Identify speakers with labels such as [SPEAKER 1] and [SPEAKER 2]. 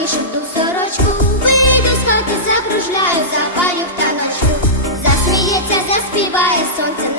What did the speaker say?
[SPEAKER 1] вишив ту сорочку, вийду з хати, закружляю, запалю в таночку, засміється, заспіває сонце.